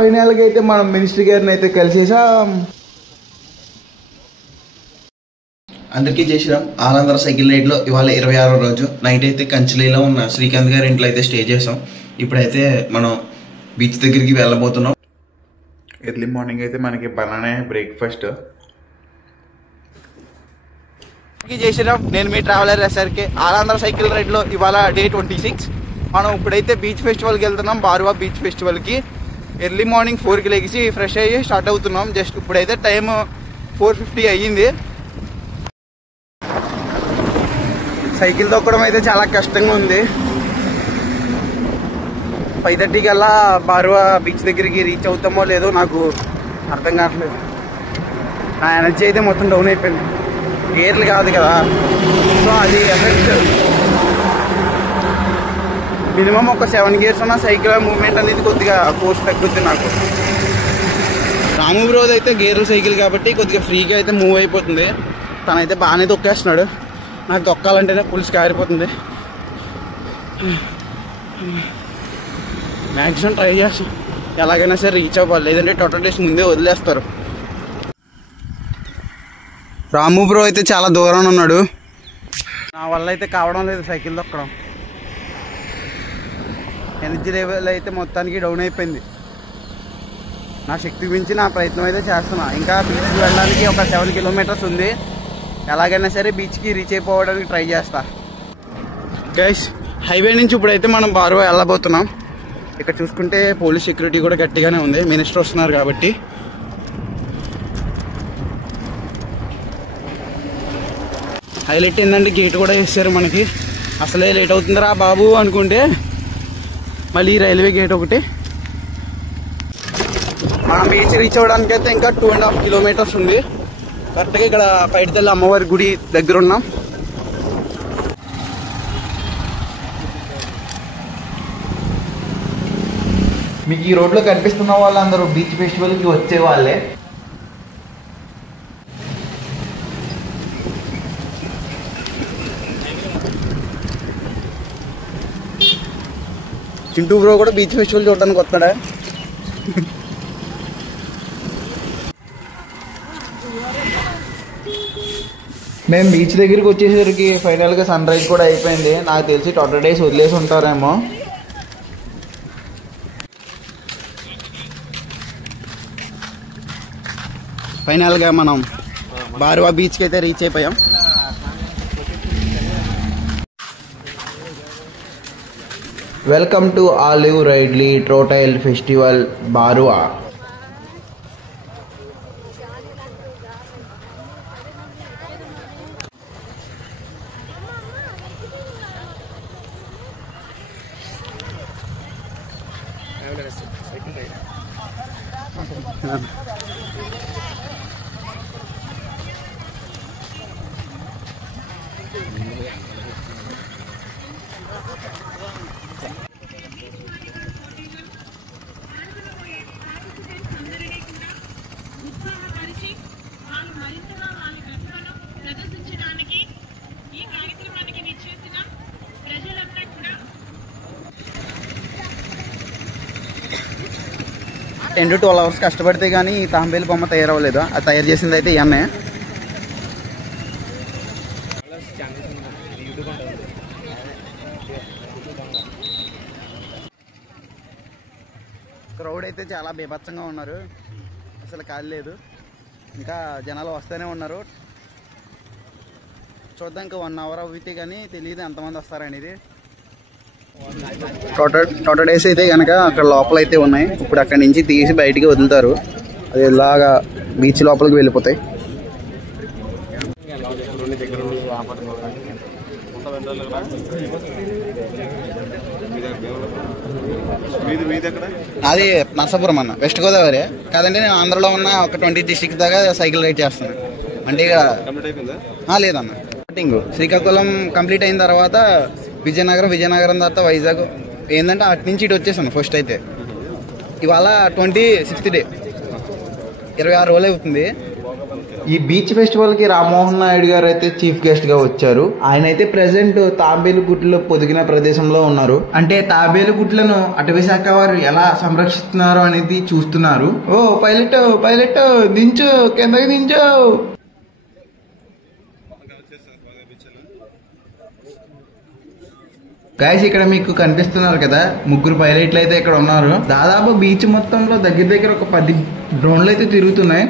ఫైనల్గా అయితే మనం మినిస్టర్ గారిని అయితే కలిసేసాం. అందరికీ చేసినాం. ఆనందర సైకిల్ రైడ్లో ఇవాళ 26వ రోజు. నైట్ అయితే కంచిలీలో ఉన్న శ్రీకాంత్ గారి ఇంట్లో అయితే స్టే చేసాం. ఇప్పుడైతే మనం బీచ్ దగ్గరికి వెళ్ళబోతున్నాం. ఎర్లీ మార్నింగ్ అయితే మనకి బనానా బ్రేక్ఫాస్ట్ చేసినాం. నేను మీ ట్రావెలర్ ఎస్ఆర్కే. ఆనందర సైకిల్ రైడ్లో ఇవాళ డే 26. మనం ఇప్పుడైతే బీచ్ ఫెస్టివల్కి వెళ్తున్నాం, బారువా బీచ్ ఫెస్టివల్కి. ఎర్లీ మార్నింగ్ 4కి లేచి ఫ్రెష్ అయ్యి స్టార్ట్ అవుతున్నాం. జస్ట్ ఇప్పుడైతే టైం 4:50 అయ్యింది. సైకిల్ తొక్కడం అయితే చాలా కష్టంగా ఉంది. 5:30 కల్లా బారువా బీచ్ దగ్గరికి రీచ్ అవుతామో లేదో నాకు అర్థం కావట్లేదు. నా ఎనర్జీ అయితే మొత్తం డౌన్ అయిపోయింది. గేర్లు కాదు కదా, సో అది ఎఫెక్ట్. మినిమం ఒక 7 గేర్స్ ఉన్న సైకిల్ మూవ్మెంట్ అనేది కొద్దిగా ఫోర్స్ తగ్గుద్ది నాకు. రాము బ్రోది అయితే గేర్ల సైకిల్ కాబట్టి కొద్దిగా ఫ్రీగా అయితే మూవ్ అయిపోతుంది. తనైతే బాగానే తొక్కేస్తున్నాడు. నాకు తొక్కాలంటేనే పులుసు కారిపోతుంది. మ్యాక్సిమం ట్రై చేస్తాం, ఎలాగైనా సరే రీచ్ అవ్వాలి, లేదంటే టోటల్ డేస్ ముందే వదిలేస్తారు. రాము బ్రో అయితే చాలా దూరం ఉన్నాడు. నా వల్ల అయితే కావడం లేదు సైకిల్ తొక్కడం. ఎనర్జీ లెవెల్ అయితే మొత్తానికి డౌన్ అయిపోయింది. నా శక్తి మించి నా ప్రయత్నం అయితే చేస్తున్నా. ఇంకా బీచ్కి వెళ్ళడానికి ఒక 7 కిలోమీటర్స్ ఉంది. ఎలాగైనా సరే బీచ్కి రీచ్ అయిపోవడానికి ట్రై చేస్తా. గైస్, హైవే నుంచి ఇప్పుడైతే మనం బారువా వెళ్ళబోతున్నాం. ఇక్కడ చూసుకుంటే పోలీస్ సెక్యూరిటీ కూడా గట్టిగానే ఉంది, మినిస్టర్ వస్తున్నారు కాబట్టి. హైలైట్ ఏంటంటే గేట్ కూడా వేస్తారు మనకి. అసలే లేట్ అవుతుందిరా బాబు అనుకుంటే మళ్ళీ రైల్వే గేట్ ఒకటి. మనం బీచ్ రీచ్ అవ్వడానికి అయితే ఇంకా 2.5 కిలోమీటర్స్ ఉంది. కరెక్ట్గా ఇక్కడ పైడితల్లి అమ్మవారి గుడి దగ్గర ఉన్నాం. మీకు ఈ రోడ్లో కనిపిస్తున్న వాళ్ళందరూ బీచ్ ఫెస్టివల్కి వచ్చే వాళ్ళే. చింటూ బ్రో కూడా బీచ్ ఫెస్టివల్ చూడడానికి వస్తాడా? మేము బీచ్ దగ్గరికి వచ్చేసరికి ఫైనల్గా సన్ రైజ్ కూడా అయిపోయింది. నాకు తెలిసి టోటల్ డేస్ వదిలేసి ఉంటారేమో. ఫైనల్గా మనం బారువా బీచ్కి అయితే రీచ్ అయిపోయాం. Welcome to olive ridley turtle festival Baruva. Ten to 12 hours కష్టపడితే కానీ ఈ తాంబేలు బొమ్మ తయారవ్వలేదు. అది తయారు చేసింది అయితే ఇవన్నీ. క్రౌడ్ అయితే చాలా బీభత్సంగా ఉన్నారు, అసలు ఖాళీ లేదు. ఇంకా జనాలు వస్తూనే ఉన్నారు. చూద్దాం, ఇంకా 1 అవర్ అవుతే కానీ తెలియదు ఎంతమంది వస్తారనేది. టోటల్ డేస్ అయితే కనుక అక్కడ లోపల అయితే ఉన్నాయి. ఇప్పుడు అక్కడి నుంచి తీసి బయటికి వదులుతారు. అది ఇలాగా బీచ్ లోపలికి వెళ్ళిపోతాయి. అది నర్సాపురం అన్న, వెస్ట్ గోదావరి కాదండి. నేను ఆంధ్రలో ఉన్న ఒక 20 డిస్ట్రిక్ట్ దాకా సైకిల్ రైడ్ చేస్తాను. అంటే ఇక లేదన్న, స్టార్టింగ్ శ్రీకాకుళం కంప్లీట్ అయిన తర్వాత విజయనగరం తర్వాత వైజాగ్ ఏంటంటే అటు నుంచి ఇటు వచ్చేసాను. ఫస్ట్ అయితే ఇవాళ 26th డే, 26 రోజులు అవుతుంది. ఈ బీచ్ ఫెస్టివల్ కి రామ్మోహన్ నాయుడు గారు అయితే చీఫ్ గెస్ట్ గా వచ్చారు. ఆయన అయితే ప్రెసెంట్ తాబేలు గుడ్లు పొదిగిన ప్రదేశంలో ఉన్నారు. అంటే తాబేలు గుడ్లను అటవీ శాఖ వారు ఎలా సంరక్షిస్తున్నారు అనేది చూస్తున్నారు. ఓ పైలట్ పైలట్ దించు, కిందకి దించు. గైస్ ఇక్కడ మీకు కనిపిస్తున్నారు కదా, ముగ్గురు పైలట్లు అయితే ఇక్కడ ఉన్నారు. దాదాపు బీచ్ మొత్తంలో దగ్గర దగ్గర ఒక 10 డ్రోన్లు అయితే తిరుగుతున్నాయి.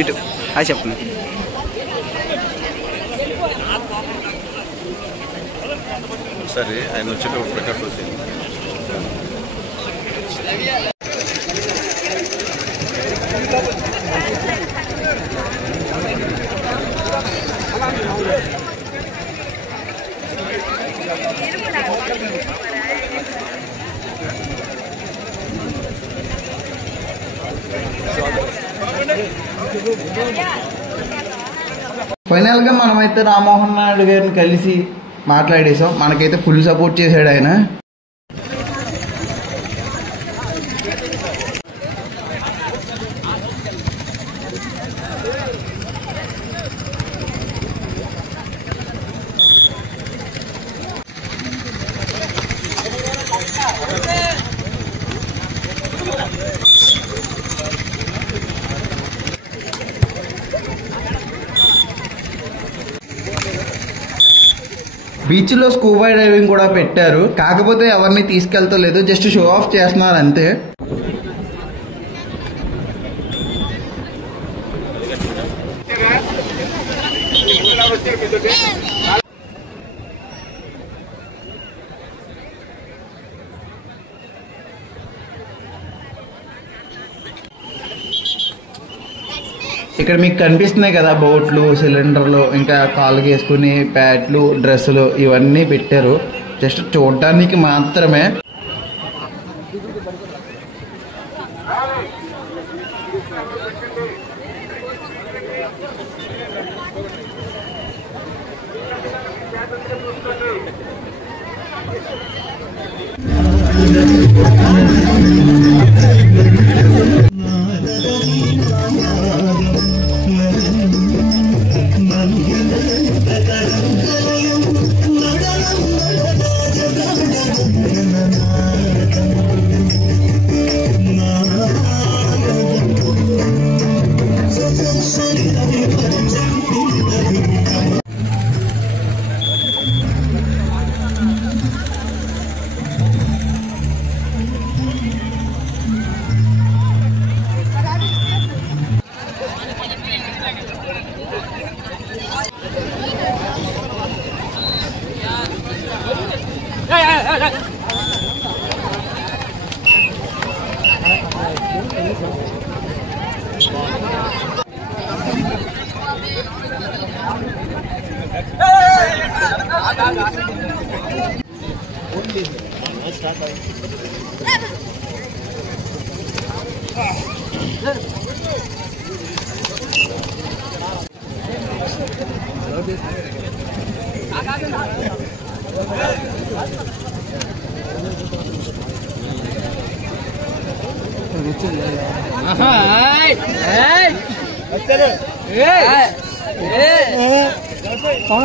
ఇటు అది చెప్పండి. సరే ఆయన వచ్చేటప్పుడు ప్రకారం వచ్చింది. ఫైనల్ గా మనమైతే రామ్మోహన్ నాయుడు గారిని కలిసి మాట్లాడేసాం. మనకైతే ఫుల్ సపోర్ట్ చేశాడు ఆయన. బీచ్ లో స్కూబా డైవింగ్ కూడా పెట్టారు. కాకపోతే ఎవరిని తీసుకెళ్తలేదు, జస్ట్ షో ఆఫ్ చేస్తున్నారు అంతే. ఇక్కడ మీకు కనిపిస్తున్నాయి కదా బోట్లు, సిలిండర్లు, ఇంకా కాళ్ళకి వేసుకుని ప్యాడ్లు, డ్రెస్సులు ఇవన్నీ పెట్టారు జస్ట్ చూడడానికి మాత్రమే.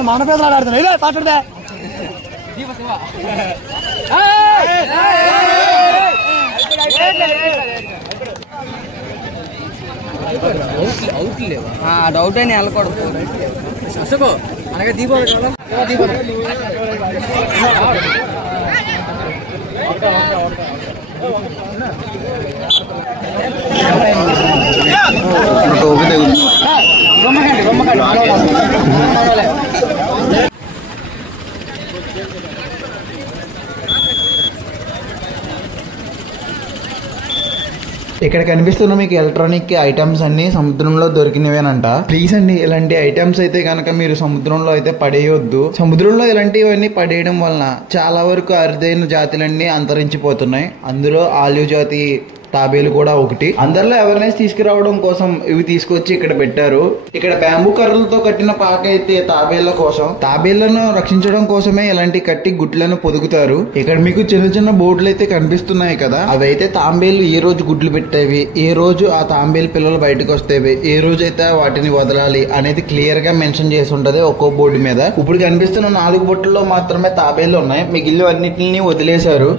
మన పేదలు ఆడుతున్నాయి పాటడే డౌట్ అని వెళ్ళకూడదు అసలు అలాగే దీపావళి ఇక్కడ కనిపిస్తున్న మీకు ఎలక్ట్రానిక్ ఐటమ్స్ అన్ని సముద్రంలో దొరికినవేనంట. ప్లీజ్ అండి, ఇలాంటి ఐటమ్స్ అయితే కనుక మీరు సముద్రంలో అయితే పడేయొద్దు. సముద్రంలో ఇలాంటివన్నీ పడేయడం వలన చాలా వరకు అరుదైన జాతులన్నీ అంతరించిపోతున్నాయి. అందులో ఆలివ్ జాతి తాబేలు కూడా ఒకటి. అందరిలో అవేర్నెస్ తీసుకురావడం కోసం ఇవి తీసుకొచ్చి ఇక్కడ పెట్టారు. ఇక్కడ బ్యాంబూ కర్రలతో కట్టిన పాక అయితే తాబేళ్ల కోసం, తాబేళ్లను రక్షించడం కోసమే ఇలాంటి కట్టి గుడ్లను పొదుగుతారు. ఇక్కడ మీకు చిన్న చిన్న బోర్డులు అయితే కనిపిస్తున్నాయి కదా, అవైతే తాంబేలు ఏ రోజు గుడ్లు పెట్టేవి, ఏ రోజు ఆ తాంబేలు పిల్లలు బయటకు వస్తేవి, ఏ రోజు అయితే వాటిని వదలాలి అనేది క్లియర్ గా మెన్షన్ చేసి ఉంటది ఒక్కో బోర్డు మీద. ఇప్పుడు కనిపిస్తున్న 4 బొట్టుల్లో మాత్రమే తాబేళ్లు ఉన్నాయి, మిగిలిన అన్నిటిని వదిలేశారు.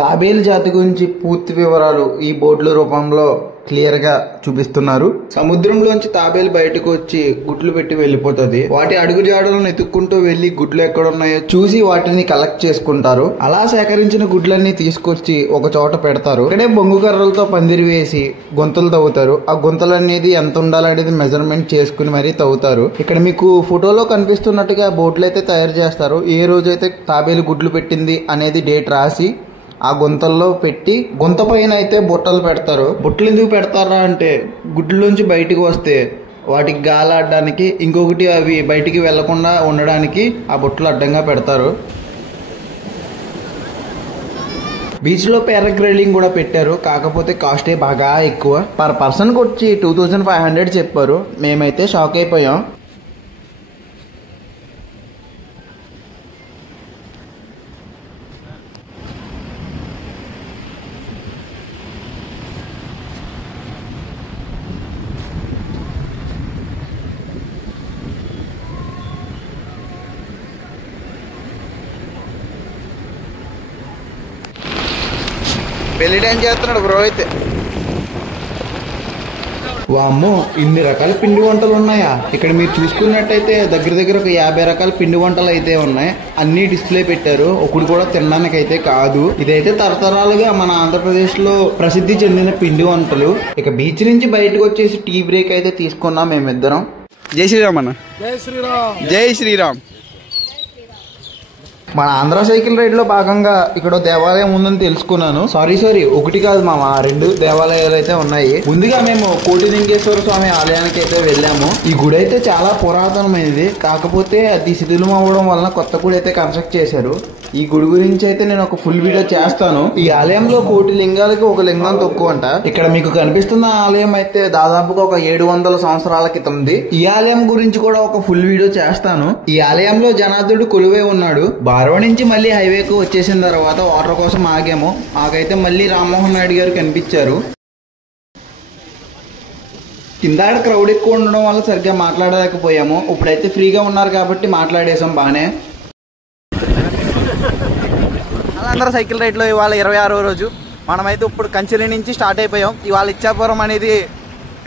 తాబేలు జాతి గురించి పూర్తి వివరాలు ఈ బోర్డుల రూపంలో క్లియర్ గా చూపిస్తున్నారు. సముద్రంలోంచి తాబేలు బయటకు వచ్చి గుడ్లు పెట్టి వెళ్లిపోతుంది. వాటి అడుగు జాడలను ఎత్తుక్కుంటూ వెళ్లి గుడ్లు ఎక్కడున్నాయో చూసి వాటిని కలెక్ట్ చేసుకుంటారు. అలా సేకరించిన గుడ్లన్నీ తీసుకొచ్చి ఒక చోట పెడతారు. ఇక్కడే బొంగు కర్రలతో పందిరి వేసి గుంతలు తవ్వుతారు. ఆ గుంతలు అనేది ఎంత ఉండాలనేది మెజర్మెంట్ చేసుకుని మరీ తవ్వుతారు. ఇక్కడ మీకు ఫోటోలో కనిపిస్తున్నట్టుగా బోట్లు అయితే తయారు చేస్తారు. ఏ రోజైతే తాబేలు గుడ్లు పెట్టింది అనేది డేట్ రాసి ఆ గుంతల్లో పెట్టి గుంత పైన అయితే బుట్టలు పెడతారు. బుట్టలు ఎందుకు పెడతారా అంటే గుడ్లోంచి బయటికి వస్తే వాటికి గాలాడడానికి, ఇంకొకటి అవి బయటికి వెళ్లకుండా ఉండడానికి ఆ బుట్టలు అడ్డంగా పెడతారు. బీచ్ లో పారాగ్లైడింగ్ కూడా పెట్టారు, కాకపోతే కాస్టే బాగా ఎక్కువ. పర్ పర్సన్ కి వచ్చి 2500 చెప్పారు. మేమైతే షాక్ అయిపోయాం. పెళ్లి డ్యాన్స్ చేస్తున్నాడు బ్రో అయితే. వామ్మో, ఇన్ని రకాల పిండి వంటలు ఉన్నాయా? ఇక్కడ మీరు చూసుకున్నట్టయితే దగ్గర దగ్గర ఒక 50 రకాల పిండి వంటలు అయితే ఉన్నాయి. అన్ని డిస్ప్లే పెట్టారు. ఒకటి కూడా తినడానికి అయితే కాదు. ఇదైతే తరతరాలుగా మన ఆంధ్రప్రదేశ్ లో ప్రసిద్ధి చెందిన పిండి వంటలు. ఇక బీచ్ నుంచి బయటకు వచ్చేసి టీ బ్రేక్ అయితే తీసుకున్నాం మేమిద్దరం. జై శ్రీరామ్ అన్న. జై శ్రీరామ్. జై శ్రీరామ్. మన ఆంధ్ర సైకిల్ రైడ్ లో భాగంగా ఇక్కడ దేవాలయం ఉందని తెలుసుకున్నాను. సారీ ఒకటి కాదు మామ, 2 దేవాలయాలు అయితే ఉన్నాయి. ముందుగా మేము కోటిలింగేశ్వర స్వామి ఆలయానికి అయితే వెళ్ళాము. ఈ గుడి అయితే చాలా పురాతనమైనది, కాకపోతే అది శిథిలం అవ్వడం వలన కొత్త గుడి అయితే కన్స్ట్రక్ట్ చేశారు. ఈ గుడి గురించి అయితే నేను ఒక ఫుల్ వీడియో చేస్తాను. ఈ ఆలయంలో 1 లింగాలకి 1 లింగం తక్కువ అంట. ఇక్కడ మీకు కనిపిస్తున్న ఆలయం అయితే దాదాపుగా ఒక 700 సంవత్సరాల క్రితంది. ఈ ఆలయం గురించి కూడా ఒక ఫుల్ వీడియో చేస్తాను. ఈ ఆలయంలో జనార్దుడు కొలువై ఉన్నాడు. బారవ నుంచి మళ్ళీ హైవేకు వచ్చేసిన తర్వాత వాటర్ కోసం ఆగాము. ఆగైతే మళ్ళీ రామ్మోహన్ నాయుడు గారు కనిపించారు. కింద క్రౌడ్ ఎక్కువ ఉండడం వల్ల సరిగ్గా మాట్లాడలేకపోయాము. ఇప్పుడైతే ఫ్రీగా ఉన్నారు కాబట్టి మాట్లాడేసాం బానే. ఆంధ్ర సైకిల్ రైడ్లో ఇవాళ 26వ రోజు. మనమైతే ఇప్పుడు కంచెలి నుంచి స్టార్ట్ అయిపోయాం. ఇవాళ ఇచ్చాపురం అనేది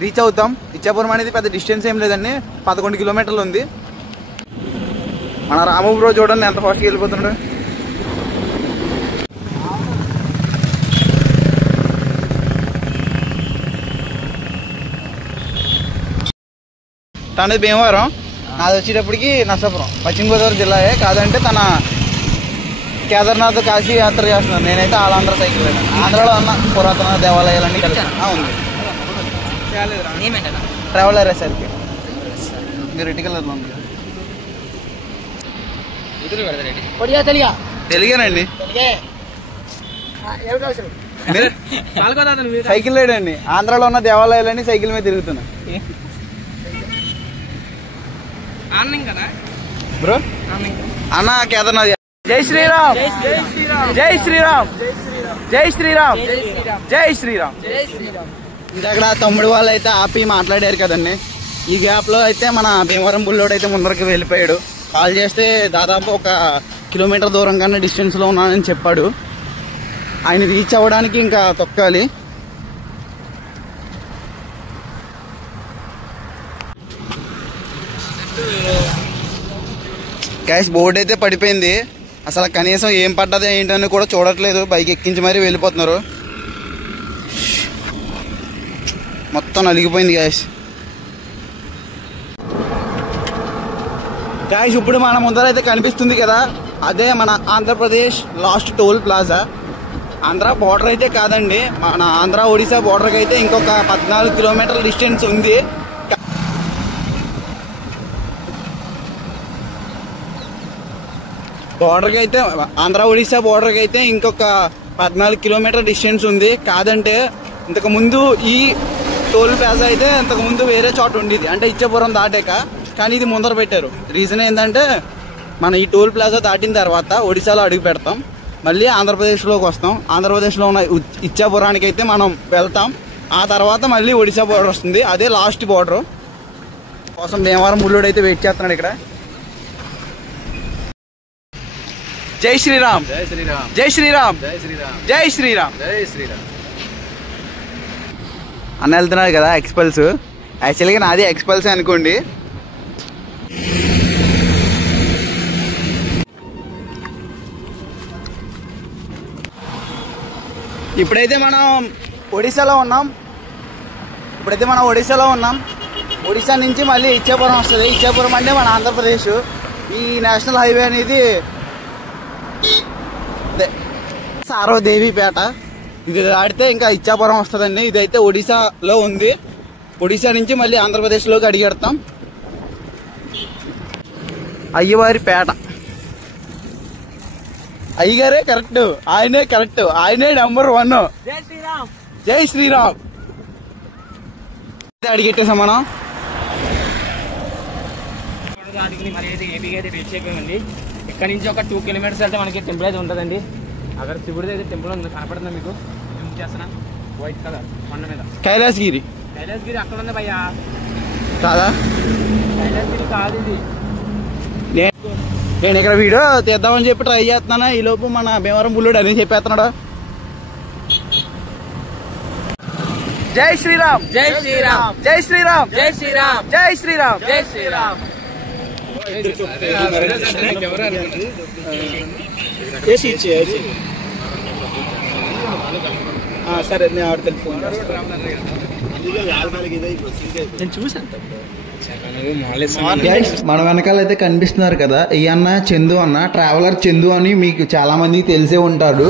రీచ్ అవుతాం. ఇచ్చాపురం అనేది పెద్ద డిస్టెన్స్ ఏం లేదండి, 11 కిలోమీటర్లు ఉంది. మన రాము బ్రో చూడండి ఎంత ఫాస్ట్గా వెళ్ళిపోతున్నాడు. తనది భీమవరం, నాది వచ్చేటప్పటికి నర్సాపురం, పశ్చిమ గోదావరి జిల్లాయే. కాదంటే తన కేదార్నాథ్ కాశీ యాత్ర చేస్తున్నాను. నేనైతే ఆంధ్ర సైకిల్ రైడ్. ఆంధ్రాలో ఉన్న పురాతన దేవాలయాలన్నీ కలిసి ఉంది. ట్రావెలర్ ఎస్ఆర్కి రెడ్ కలర్లో ఉంది. తెలుగేనండి, సైకిల్ రైడ్ అండి. ఆంధ్రాలో ఉన్న దేవాలయాలన్నీ సైకిల్ మీద తిరుగుతున్నా బ్రో. అన్న కేదార్నాథ్. జై శ్రీరామ్. జై శ్రీరామ్. జై శ్రీరామ్. జై శ్రీరామ్. ఇంకక్కడ తమ్ముడు వాళ్ళు అయితే ఆపి మాట్లాడారు కదండి. ఈ గ్యాప్ లో అయితే మన భీమవరం బుల్లోడు అయితే ముందరికి వెళ్ళిపోయాడు. కాల్ చేస్తే దాదాపు 1 కిలోమీటర్ దూరంగానే డిస్టెన్స్ లో ఉన్నానని చెప్పాడు. ఆయన రీచ్ అవ్వడానికి ఇంకా తొక్కాలి. గ్యాస్ బోర్డు అయితే పడిపోయింది. అసలు కనీసం ఏం పడ్డది ఏంటని కూడా చూడట్లేదు. బైక్ ఎక్కించి మరీ వెళ్ళిపోతున్నారు. మొత్తం నలిగిపోయింది గ్యాస్. గ్యాస్ ఇప్పుడు మన ముందర అయితే కనిపిస్తుంది కదా, అదే మన Andhra Pradesh last toll plaza. Andhra border అయితే కాదండి, మన ఆంధ్ర ఒడిశా బోర్డర్కి అయితే ఇంకొక 14 కిలోమీటర్ల డిస్టెన్స్ ఉంది. బోర్డర్కి అయితే ఆంధ్ర ఒడిశా బోర్డర్కి అయితే ఇంకొక 14 కిలోమీటర్ డిస్టెన్స్ ఉంది. కాదంటే ఇంతకు ముందు ఈ టోల్ ప్లాజా అయితే ఇంతకు ముందు వేరే చోట ఉండేది, అంటే ఇచ్చాపురం దాటాక. కానీ ఇది ముందర పెట్టారు. రీజన్ ఏంటంటే మనం ఈ టోల్ ప్లాజా దాటిన తర్వాత ఒడిశాలో అడుగు పెడతాం, మళ్ళీ ఆంధ్రప్రదేశ్లోకి వస్తాం. ఆంధ్రప్రదేశ్లో ఉన్న ఇచ్చాపురానికి అయితే మనం వెళ్తాం. ఆ తర్వాత మళ్ళీ ఒడిశా బోర్డర్ వస్తుంది, అదే లాస్ట్ బోర్డర్ కోసం భీమవరం బుల్లోడు అయితే వెయిట్ చేస్తున్నాడు ఇక్కడ. జై శ్రీరామ్, జై శ్రీరామ్, జై శ్రీరామ్, జై శ్రీరామ్, జై శ్రీరామ్, జై శ్రీరామ్ అన్న వెళ్తున్నాడు కదా ఎక్స్పల్స్. యాక్చువల్గా నాది ఎక్స్పల్స్ అనుకోండి. ఇప్పుడైతే మనం ఒడిశాలో ఉన్నాం. ఒడిశా నుంచి మళ్ళీ ఇచ్చాపురం వస్తుంది. ఇచ్చాపురం అంటే మన ఆంధ్రప్రదేశ్. ఈ నేషనల్ హైవే అనేది సారోదేవిపేట, ఇది దాటితే ఇంకా ఇచ్చాపురం వస్తుందండి. ఇదైతే ఒడిశాలో ఉంది. ఒడిశా నుంచి మళ్ళీ ఆంధ్రప్రదేశ్లోకి అడిగెడతాం. అయ్యవారి పేట, అయ్యగారే కరెక్ట్, ఆయనే కరెక్ట్, ఆయనే నెంబర్ 1. జై శ్రీరామ్, జై శ్రీరామ్ అడిగెట్టేసాం మనం. మరి అయితే ఏపీకి అయితే రీచ్ అయిపోయింది. ఇక్కడ నుంచి ఒక 2 కిలోమీటర్స్ వెళ్తే మనకి టెంపుల్ అయితే ఉంటుందండి. అక్కడ శివుడిది అయితే టెంపుల్ ఉంది, కనపడుతుంది మీకు. జూమ్ చేస్తున్నా, వైట్ కలర్ కొండ మీద కైలాసగిరి. కైలాసగిరి అక్కడ ఉంది భయ్యా, కాదా? కైలాసగిరి కాదు ఇది. నేను ఇక్కడ వీడియో తీద్దామని చెప్పి ట్రై చేస్తున్నాను. ఈ లోపు మన భీమవరం బుల్లుడు అని చెప్పేస్తున్నాడు. జై శ్రీరామ్, జై శ్రీరామ్, జై శ్రీరామ్, జై శ్రీరామ్, జై శ్రీరామ్, జై శ్రీరామ్. సరే నేను ఆవిడ తెలుసు. నేను చూసాను. మన వెనకాల అయితే కనిపిస్తున్నారు కదా, ఈ అన్న చందు అన్న, ట్రావెలర్ చందు అని మీకు చాలా మందికి తెలిసే ఉంటాడు.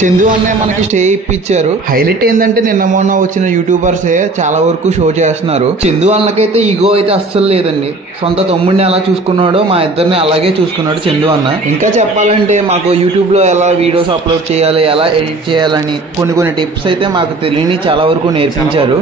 చందు అనే మనకి స్టే ఇప్పించారు. హైలైట్ ఏంటంటే నిన్న మొన్న వచ్చిన యూట్యూబర్సే చాలా వరకు షో చేస్తున్నారు. చందు అన్నకైతే ఈగో అయితే అస్సలు లేదండి. సొంత తమ్ముడిని ఎలా చూసుకున్నాడో మా ఇద్దరిని అలాగే చూసుకున్నాడు చందు అన్న. ఇంకా చెప్పాలంటే మాకు యూట్యూబ్ లో ఎలా వీడియోస్ అప్లోడ్ చేయాలి, ఎలా ఎడిట్ చేయాలని కొన్ని టిప్స్ అయితే మాకు తెలియని చాలా వరకు నేర్పించారు.